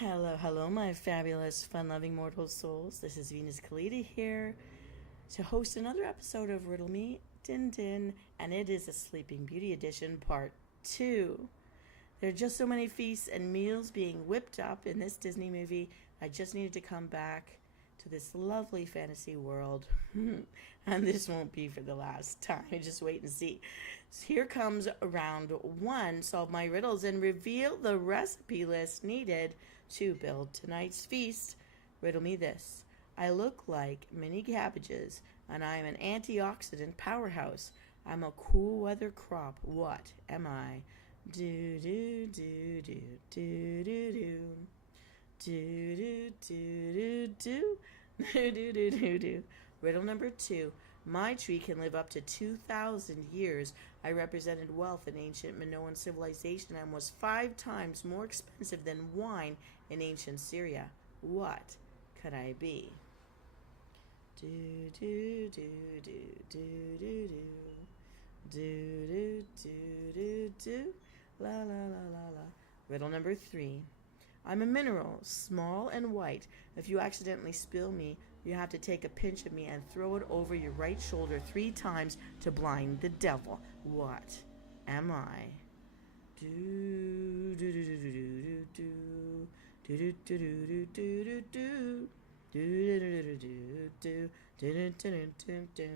Hello, hello, my fabulous, fun-loving mortal souls. This is Venus Callida here to host another episode of Riddle Me, Din Din, and it is a Sleeping Beauty edition, part 2. There are just so many feasts and meals being whipped up in this Disney movie. I just needed to come back to this lovely fantasy world. And this won't be for the last time. Just wait and see. So here comes round 1. Solve my riddles and reveal the recipe list needed to build tonight's feast. Riddle me this. I look like mini cabbages, and I'm an antioxidant powerhouse. I'm a cool weather crop. What am I? Do do do do do do do do do do do do do do do do. Riddle number 2. My tree can live up to 2,000 years. I represented wealth in ancient Minoan civilization and was 5 times more expensive than wine in ancient Syria. What could I be? Do do do do do do do do do do do la la la la la. Riddle number 3. I'm a mineral, small and white. If you accidentally spill me, you have to take a pinch of me and throw it over your right shoulder 3 times to blind the devil. What am I? Do do do do do do do do do do do do do do do do.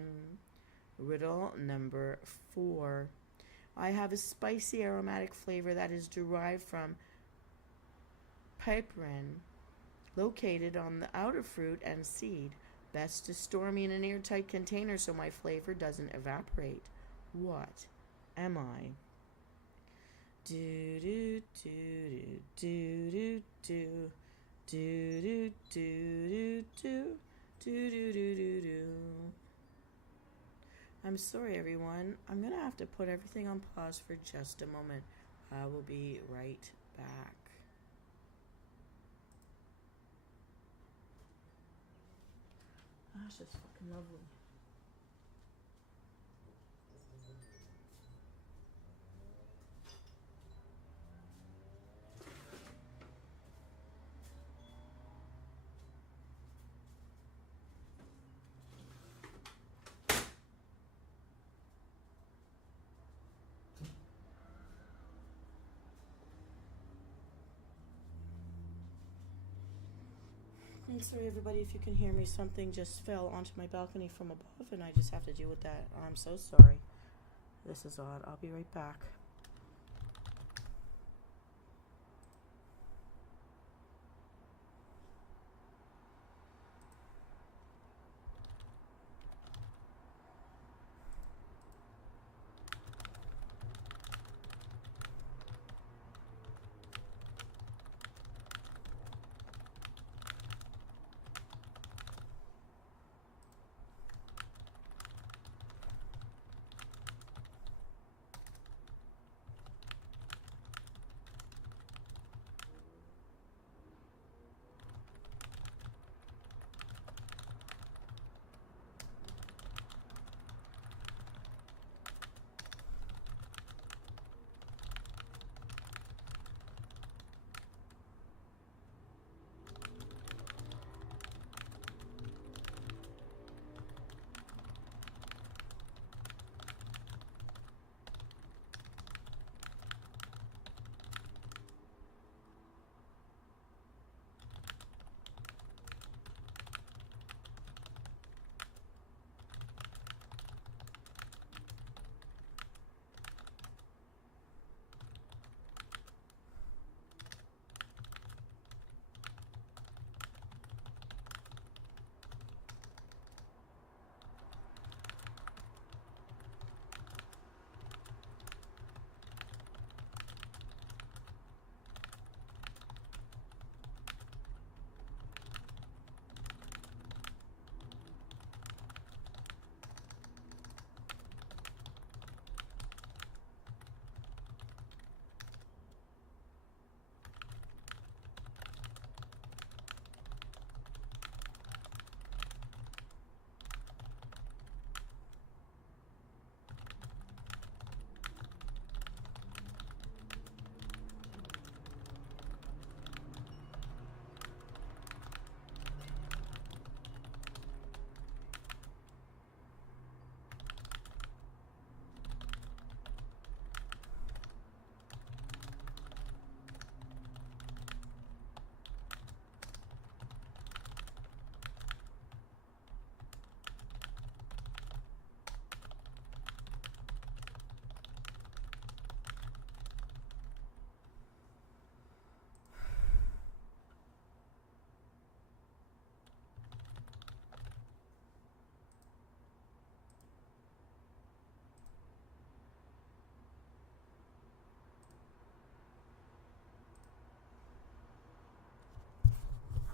Riddle number 4. I have a spicy aromatic flavor that is derived from piperin, located on the outer fruit and seed. Best to store me in an airtight container so my flavor doesn't evaporate. What am I? Do do do do do do do do do do do do do do. I'm sorry, everyone. I'm gonna have to put everything on pause for just a moment. I will be right back. Gosh, that's fucking lovely. I'm sorry, everybody, if you can hear me. Something just fell onto my balcony from above, and I just have to deal with that. I'm so sorry. This is odd. I'll be right back.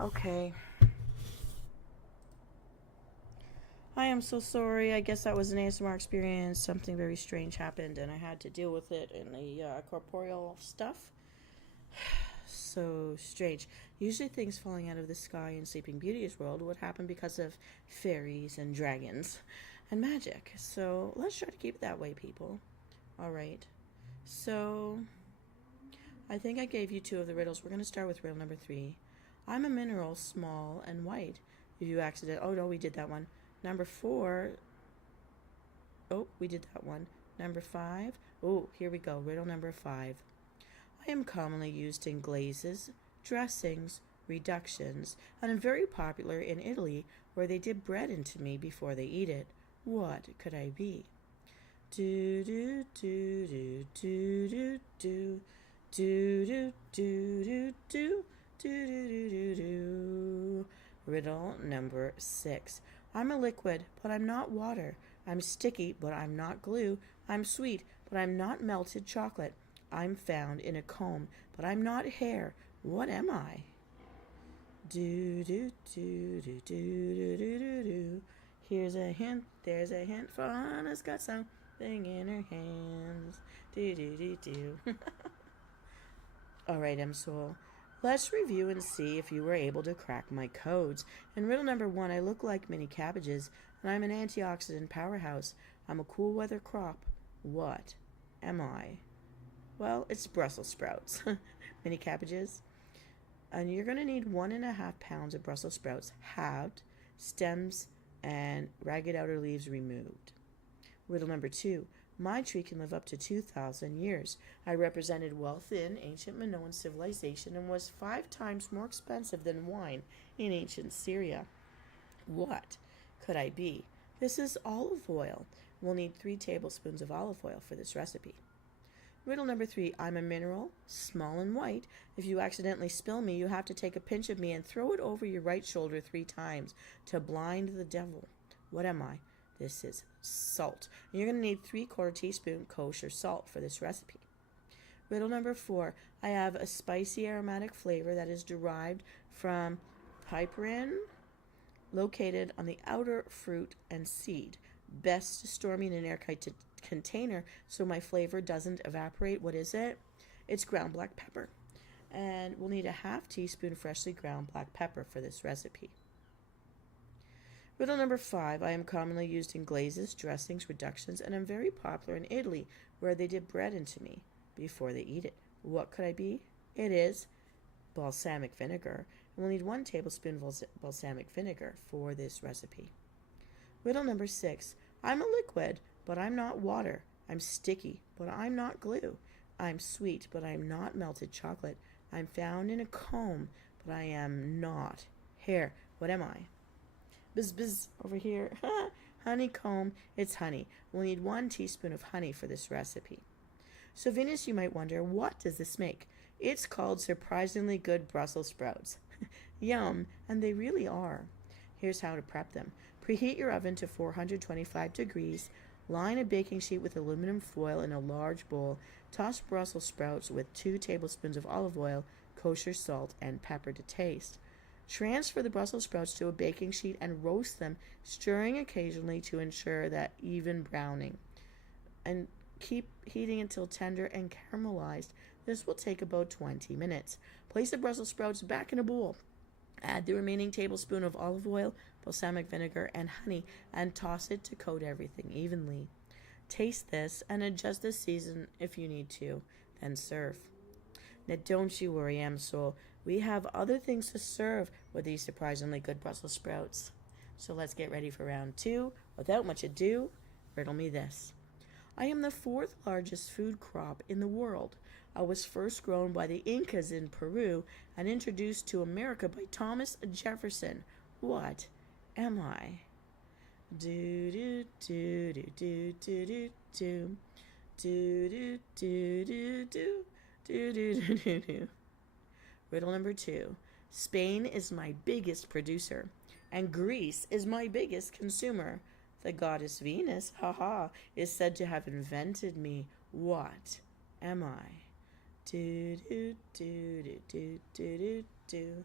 Okay. I am so sorry. I guess that was an ASMR experience. Something very strange happened, and I had to deal with it in the corporeal stuff. So strange. Usually, things falling out of the sky in Sleeping Beauty's world would happen because of fairies and dragons and magic. So let's try to keep it that way, people. All right. So I think I gave you two of the riddles. We're going to start with riddle number 3. I'm a mineral, small and white. If you accident, oh no, we did that one. Number 4. Oh, we did that one. Number 5. Oh, here we go. Riddle number 5. I am commonly used in glazes, dressings, reductions, and am very popular in Italy, where they dip bread into me before they eat it. What could I be? Do do do do do do do do do do do do do do do. Riddle number 6. I'm a liquid, but I'm not water. I'm sticky, but I'm not glue. I'm sweet, but I'm not melted chocolate. I'm found in a comb, but I'm not hair. What am I? Do do do do do do do do do. Here's a hint, there's a hint, for Anna's got something in her hands. Do do do do. Alright, M-Soul. Let's review and see if you were able to crack my codes. In riddle number 1, I look like mini cabbages, and I'm an antioxidant powerhouse. I'm a cool weather crop. What am I? Well, it's Brussels sprouts. Mini cabbages. And you're going to need 1.5 pounds of Brussels sprouts, halved, stems, and ragged outer leaves removed. Riddle number 2. My tree can live up to 2,000 years. I represented wealth in ancient Minoan civilization and was 5 times more expensive than wine in ancient Syria. What could I be? This is olive oil. We'll need 3 tablespoons of olive oil for this recipe. Riddle number 3. I'm a mineral, small and white. If you accidentally spill me, you have to take a pinch of me and throw it over your right shoulder 3 times to blind the devil. What am I? This is salt. And you're going to need 3/4 teaspoon kosher salt for this recipe. Riddle number 4. I have a spicy aromatic flavor that is derived from piperin, located on the outer fruit and seed. Best to store me in an airtight container so my flavor doesn't evaporate. What is it? It's ground black pepper. And we'll need a 1/2 teaspoon freshly ground black pepper for this recipe. Riddle number 5. I am commonly used in glazes, dressings, reductions, and I'm very popular in Italy, where they dip bread into me before they eat it. What could I be? It is balsamic vinegar. And we'll need 1 tablespoon balsamic vinegar for this recipe. Riddle number 6. I'm a liquid, but I'm not water. I'm sticky, but I'm not glue. I'm sweet, but I'm not melted chocolate. I'm found in a comb, but I am not hair. What am I? Bzz bzz over here. Honeycomb. It's honey. We'll need 1 teaspoon of honey for this recipe. So Venus, you might wonder, what does this make? It's called surprisingly good Brussels sprouts. Yum, and they really are. Here's how to prep them. Preheat your oven to 425 degrees. Line a baking sheet with aluminum foil in a large bowl. Toss Brussels sprouts with 2 tablespoons of olive oil, kosher salt, and pepper to taste. Transfer the Brussels sprouts to a baking sheet and roast them, stirring occasionally to ensure that even browning. And keep heating until tender and caramelized. This will take about 20 minutes. Place the Brussels sprouts back in a bowl. Add the remaining tablespoon of olive oil, balsamic vinegar, and honey, and toss it to coat everything evenly. Taste this and adjust the season if you need to, then serve. Now don't you worry, M-Soul. We have other things to serve with these surprisingly good Brussels sprouts. So let's get ready for round 2. Without much ado, riddle me this. I am the 4th largest food crop in the world. I was first grown by the Incas in Peru and introduced to America by Thomas Jefferson. What am I? Do do do do do do do do do do do do do do do do. Riddle number 2. Spain is my biggest producer, and Greece is my biggest consumer. The goddess Venus, is said to have invented me. What am I? Do do do do do do do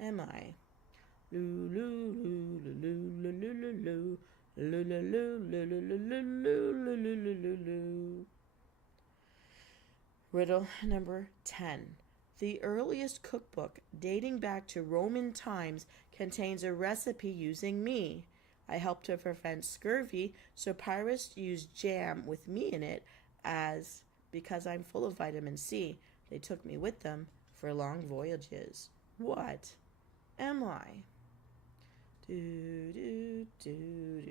am I? Loo loo loo loo loo loo loo loo loo loo loo loo loo loo loo loo. Riddle number 10. The earliest cookbook, dating back to Roman times, contains a recipe using me. I helped to prevent scurvy, so pirates used jam with me in it as because I'm full of vitamin C. They took me with them for long voyages. What am I? Do do do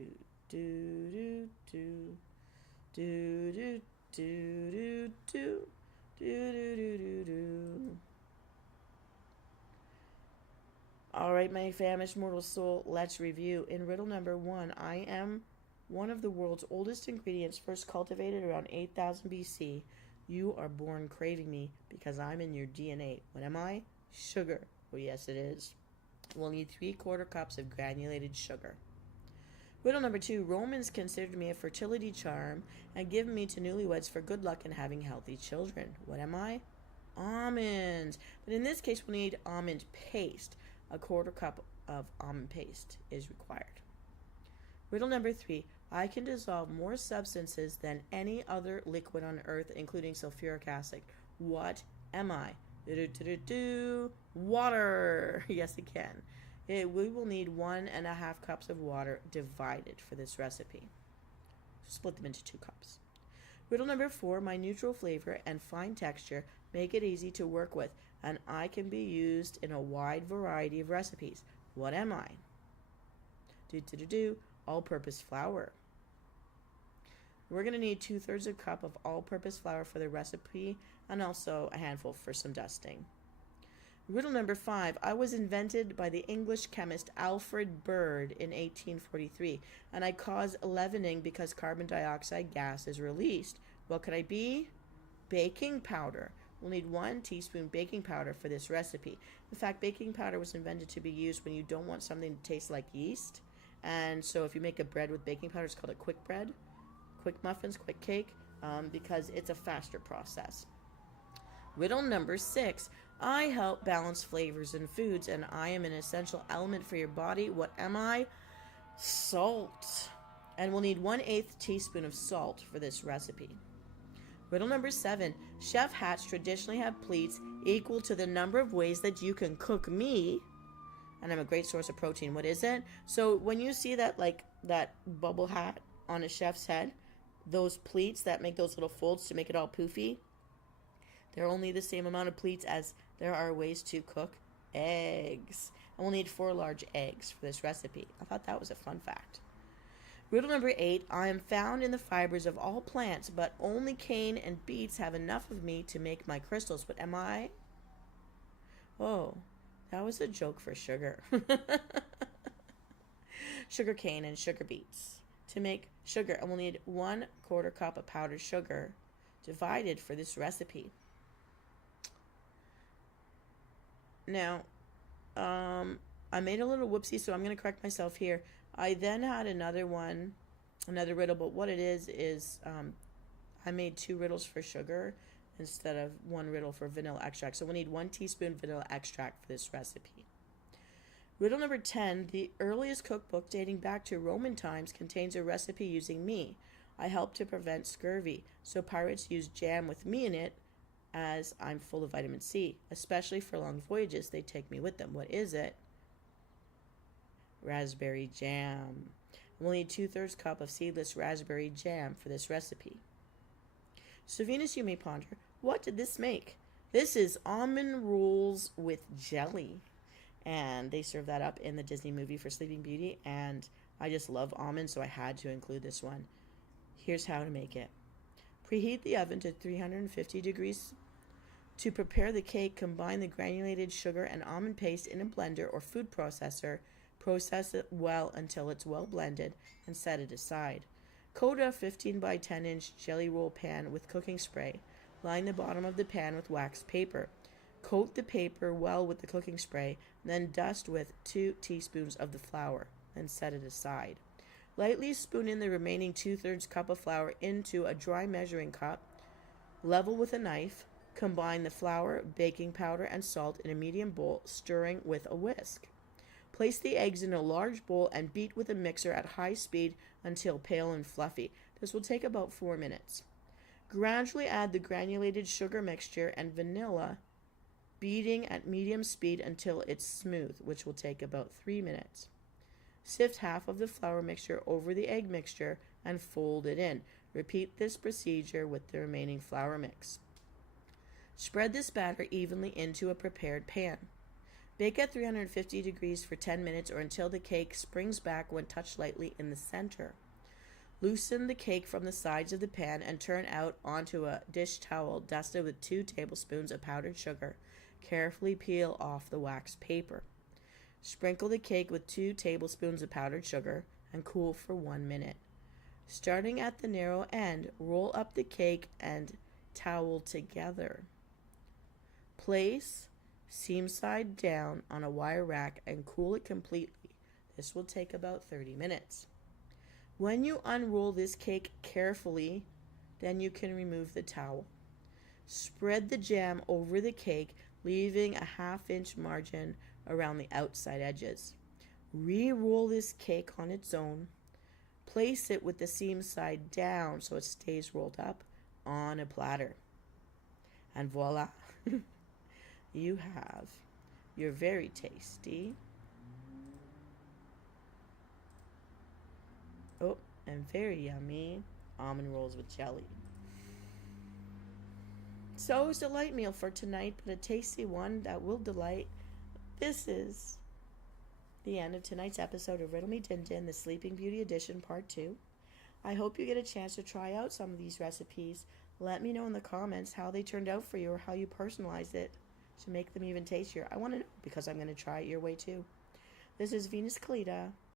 do do do do do do do do. All right, my famished mortal soul, let's review. In riddle number 1, I am one of the world's oldest ingredients, first cultivated around 8000 BC. You are born craving me because I'm in your DNA. What am I? Sugar. Oh, yes, it is. We'll need 3/4 cups of granulated sugar. Riddle number 2, Romans considered me a fertility charm and given me to newlyweds for good luck and having healthy children. What am I? Almonds. But in this case, we'll need almond paste. 1/4 cup of almond paste is required. Riddle number 3, I can dissolve more substances than any other liquid on earth, including sulfuric acid. What am I? Water. Yes, it can. We will need 1.5 cups of water divided for this recipe. Split them into 2 cups. Riddle number 4, my neutral flavor and fine texture make it easy to work with, and I can be used in a wide variety of recipes. What am I? All-purpose flour. We're going to need 2/3 cup of all-purpose flour for the recipe, and also a handful for some dusting. Riddle number 5, I was invented by the English chemist Alfred Bird in 1843, and I cause leavening because carbon dioxide gas is released. What could I be? Baking powder. We'll need 1 teaspoon baking powder for this recipe. In fact, baking powder was invented to be used when you don't want something to taste like yeast. And so if you make a bread with baking powder, it's called a quick bread, quick muffins, quick cake, because it's a faster process. Riddle number 6, I help balance flavors in foods, and I am an essential element for your body. What am I? Salt. And we'll need 1/8 teaspoon of salt for this recipe. Riddle number 7, chef hats traditionally have pleats equal to the number of ways that you can cook me, and I'm a great source of protein. What is it? So when you see that, like that bubble hat on a chef's head, those pleats that make those little folds to make it all poofy, they're only the same amount of pleats as there are ways to cook eggs. And we'll need 4 large eggs for this recipe. I thought that was a fun fact. Riddle number 8, I am found in the fibers of all plants, but only cane and beets have enough of me to make my crystals. What am I? Oh, that was a joke for sugar. Sugar cane and sugar beets. To make sugar, and we'll need 1/4 cup of powdered sugar divided for this recipe. Now, I made a little whoopsie, so I'm going to correct myself here. I then had another riddle, but what it is I made 2 riddles for sugar instead of 1 riddle for vanilla extract. So we'll need 1 teaspoon vanilla extract for this recipe. Riddle number 10, the earliest cookbook dating back to Roman times contains a recipe using me. I help to prevent scurvy, so pirates use jam with me in it as I'm full of vitamin C. Especially for long voyages, they take me with them. What is it? Raspberry jam. We'll need 2/3 cup of seedless raspberry jam for this recipe. So Venus, you may ponder, what did this make? This is almond rolls with jelly. And they serve that up in the Disney movie for Sleeping Beauty, and I just love almonds, so I had to include this one. Here's how to make it. Preheat the oven to 350 degrees. To prepare the cake, combine the granulated sugar and almond paste in a blender or food processor. Process it well until it's well blended and set it aside. Coat a 15 by 10 inch jelly roll pan with cooking spray. Line the bottom of the pan with waxed paper. Coat the paper well with the cooking spray, then dust with 2 teaspoons of the flour, and set it aside. Lightly spoon in the remaining 2/3 cup of flour into a dry measuring cup. Level with a knife. Combine the flour, baking powder, and salt in a medium bowl, stirring with a whisk. Place the eggs in a large bowl and beat with a mixer at high speed until pale and fluffy. This will take about 4 minutes. Gradually add the granulated sugar mixture and vanilla, beating at medium speed until it's smooth, which will take about 3 minutes. Sift half of the flour mixture over the egg mixture and fold it in. Repeat this procedure with the remaining flour mix. Spread this batter evenly into a prepared pan. Bake at 350 degrees for 10 minutes or until the cake springs back when touched lightly in the center. Loosen the cake from the sides of the pan and turn out onto a dish towel dusted with 2 tablespoons of powdered sugar. Carefully peel off the waxed paper. Sprinkle the cake with 2 tablespoons of powdered sugar and cool for 1 minute. Starting at the narrow end, roll up the cake and towel together. Place seam side down on a wire rack and cool it completely. This will take about 30 minutes. When you unroll this cake carefully, then you can remove the towel. Spread the jam over the cake, leaving a 1/2 inch margin around the outside edges. Re-roll this cake on its own. Place it with the seam side down so it stays rolled up on a platter. And voila, you have your very tasty, and very yummy almond rolls with jelly. So it's a light meal for tonight, but a tasty one that will delight. This is the end of tonight's episode of Riddle Me Din Din, the Sleeping Beauty Edition Part 2. I hope you get a chance to try out some of these recipes. Let me know in the comments how they turned out for you or how you personalized it to make them even tastier. I want to know because I'm going to try it your way too. This is Venus Callida.